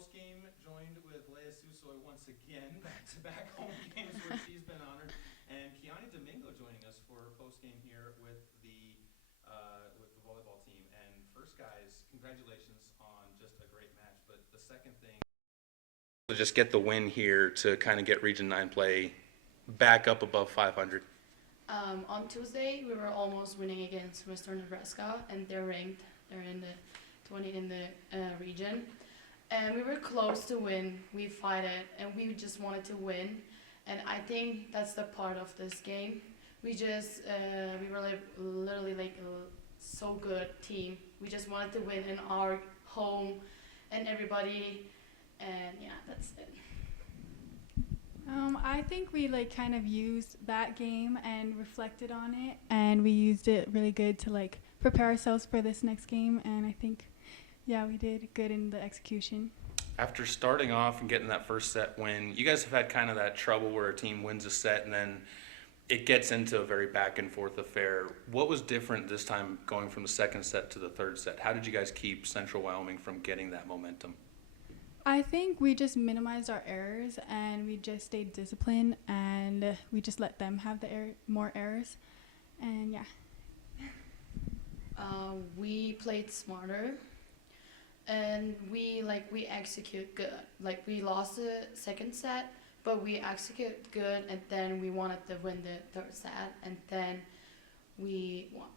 Postgame joined with Süsoy once again, back-to-back home games where she's been honored, and Keani Domingo joining us for Postgame here with the volleyball team. And first, guys, congratulations on just a great match. But the second thing, to just get the win here to kind of get Region 9 play back up above 500. On Tuesday, we were almost winning against Western Nebraska, and they're ranked. They're in the 20 in the region. And we were close to win. We fought it, and we just wanted to win. And I think that's the part of this game. We were literally like a so good team. We just wanted to win in our home and everybody. And yeah, that's it. I think we kind of used that game and reflected on it, and we used it really good to prepare ourselves for this next game. And I think, yeah, we did good in the execution. After starting off and getting that first set win, you guys have had kind of that trouble where a team wins a set and then it gets into a very back and forth affair. What was different this time going from the second set to the third set? How did you guys keep Central Wyoming from getting that momentum? I think we just minimized our errors, and we just stayed disciplined, and we just let them have the more errors. And yeah. We played smarter, and we execute good. We lost the second set, but we execute good, and then we wanted to win the third set, and then we won.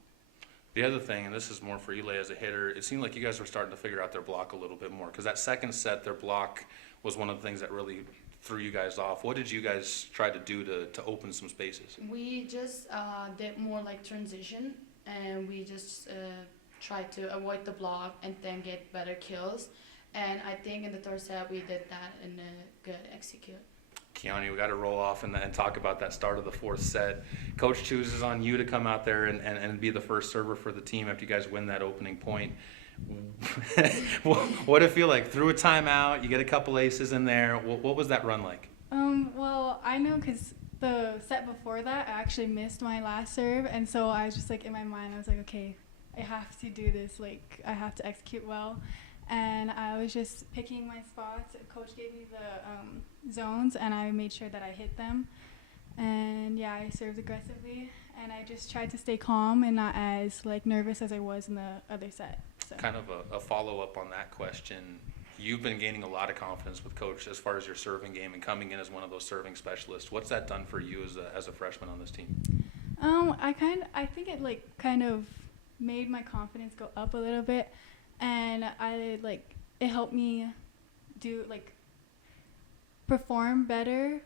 The other thing, and this is more for Eli as a hitter, it seemed like you guys were starting to figure out their block a little bit more, because that second set, their block was one of the things that really threw you guys off. What did you guys try to do to open some spaces? We just did more transition, and we just tried to avoid the block and then get better kills. And I think in the third set we did that in a good execute. Keani, we got to roll off and talk about that start of the fourth set. Coach chooses on you to come out there and be the first server for the team after you guys win that opening point. What did it feel like? Through a timeout, you get a couple aces in there. What was that run like? Well, I know because the set before that, I actually missed my last serve, and so I was just in my mind, I was like, okay, I have to do this. I have to execute well. And I was just picking my spots. Coach gave me the zones, and I made sure that I hit them. And yeah, I served aggressively, and I just tried to stay calm and not as nervous as I was in the other set. So. Kind of a follow-up on that question. You've been gaining a lot of confidence with Coach as far as your serving game and coming in as one of those serving specialists. What's that done for you as a freshman on this team? I think it kind of made my confidence go up a little bit. And it helped me do perform better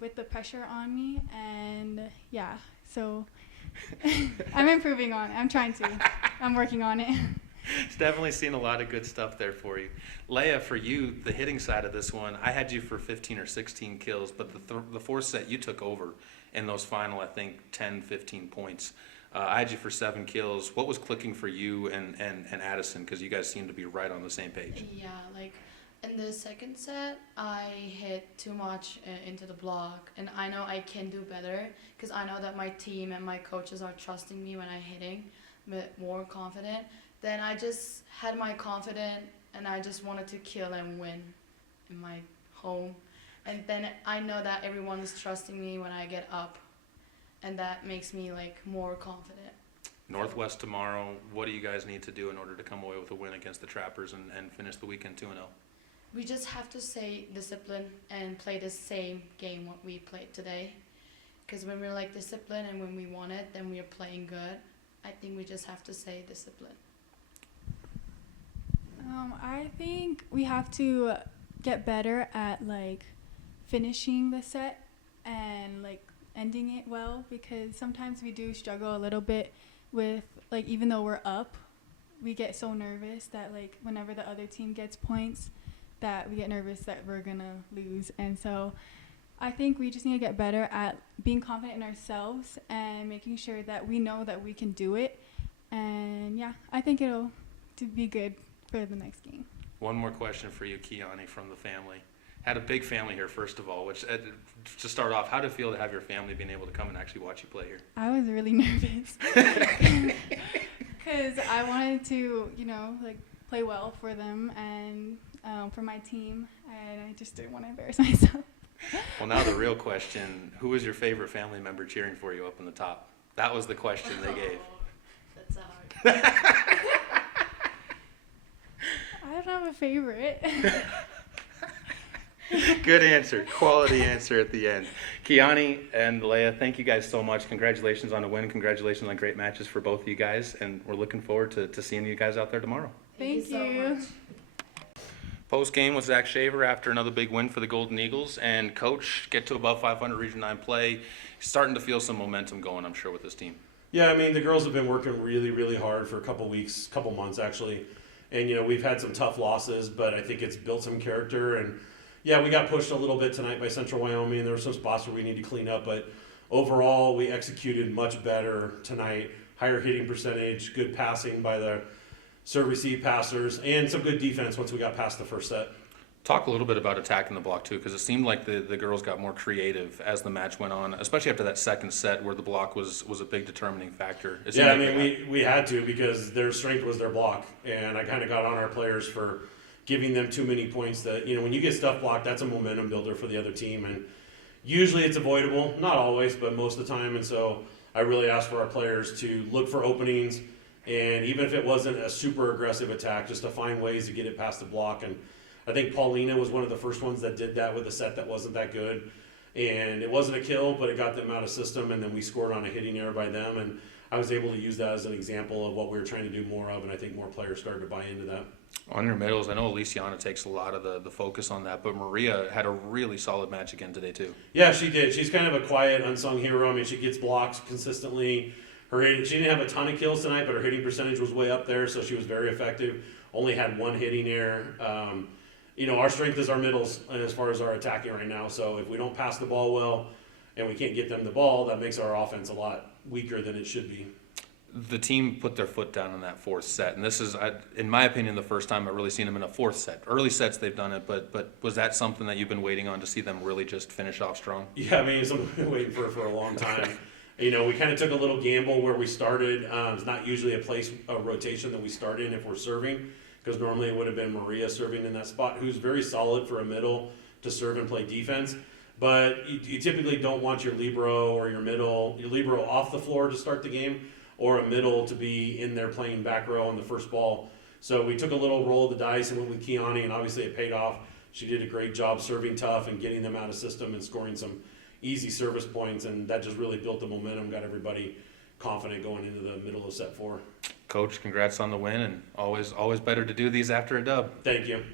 with the pressure on me, and yeah, so I'm improving on it. I'm trying to. I'm working on it. It's definitely seen a lot of good stuff there for you. Leia, for you, the hitting side of this one, I had you for 15 or 16 kills, but the fourth set you took over in those final, I think, 10, 15 points. I had you for 7 kills. What was clicking for you and Addison? Because you guys seem to be right on the same page. Yeah, in the second set, I hit too much into the block, and I know I can do better because I know that my team and my coaches are trusting me when I'm hitting, but more confident. Then I just had my confidence, and I just wanted to kill and win in my home. And then I know that everyone is trusting me when I get up. And that makes me more confident. Northwest tomorrow, what do you guys need to do in order to come away with a win against the Trappers and finish the weekend 2-0? We just have to stay disciplined and play the same game what we played today. Because when we're disciplined and when we want it, then we are playing good. I think we just have to stay disciplined. I think we have to get better at finishing the set and ending it well, because sometimes we do struggle a little bit with even though we're up, we get so nervous that whenever the other team gets points, that we get nervous that we're gonna lose. And so I think we just need to get better at being confident in ourselves and making sure that we know that we can do it. And yeah, I think it'll be good for the next game. One more question for you, Keani, from the family. Had a big family here, first of all, which, to start off, how did it feel to have your family being able to come and actually watch you play here? I was really nervous because I wanted to, play well for them, and for my team, and I just didn't want to embarrass myself. Well, now the real question, who was your favorite family member cheering for you up in the top? That was the question they gave. That's hard. I don't have a favorite. Good answer. Quality answer at the end. Keani and Leah, thank you guys so much. Congratulations on a win. Congratulations on great matches for both of you guys. And we're looking forward to seeing you guys out there tomorrow. Thank so you. much. Post-game with Zach Shaver after another big win for the Golden Eagles. And Coach, get to above 500 Region 9 play. Starting to feel some momentum going, I'm sure, with this team. Yeah, I mean, the girls have been working really, really hard for a couple weeks, couple months actually. And, you know, we've had some tough losses, but I think it's built some character. And, yeah, we got pushed a little bit tonight by Central Wyoming. There were some spots where we need to clean up, but overall we executed much better tonight. Higher hitting percentage, good passing by the serve-receive passers, and some good defense once we got past the first set. Talk a little bit about attacking the block, too, because it seemed like the girls got more creative as the match went on, especially after that second set where the block was a big determining factor. Yeah, I mean, we had to because their strength was their block, and I kind of got on our players for giving them too many points that, you know, when you get stuff blocked, that's a momentum builder for the other team, and usually it's avoidable, not always, but most of the time, and so I really asked for our players to look for openings, and even if it wasn't a super aggressive attack, just to find ways to get it past the block. And I think Paulina was one of the first ones that did that with a set that wasn't that good. And it wasn't a kill, but it got them out of system, and then we scored on a hitting error by them. And I was able to use that as an example of what we were trying to do more of, and I think more players started to buy into that. On your middles, I know Aliciana takes a lot of the focus on that, but Maria had a really solid match again today, too. Yeah, she did. She's kind of a quiet, unsung hero. I mean, she gets blocks consistently. She didn't have a ton of kills tonight, but her hitting percentage was way up there, so she was very effective. Only had one hitting error. You know, our strength is our middles as far as our attacking right now. So if we don't pass the ball well and we can't get them the ball, that makes our offense a lot weaker than it should be. The team put their foot down in that fourth set, and this is, in my opinion, the first time I've really seen them in a fourth set. Early sets they've done it, but was that something that you've been waiting on to see them really just finish off strong? Yeah, I mean, it's something we've been waiting for a long time. You know, we kind of took a little gamble where we started. It's not usually a rotation that we start in if we're serving, because normally it would have been Maria serving in that spot, who's very solid for a middle to serve and play defense. But you typically don't want your libero or your libero off the floor to start the game, or a middle to be in there playing back row on the first ball. So we took a little roll of the dice and went with Keani, and obviously it paid off. She did a great job serving tough and getting them out of system and scoring some easy service points, and that just really built the momentum, got everybody confident going into the middle of set 4. Coach, congrats on the win, and always better to do these after a dub. Thank you.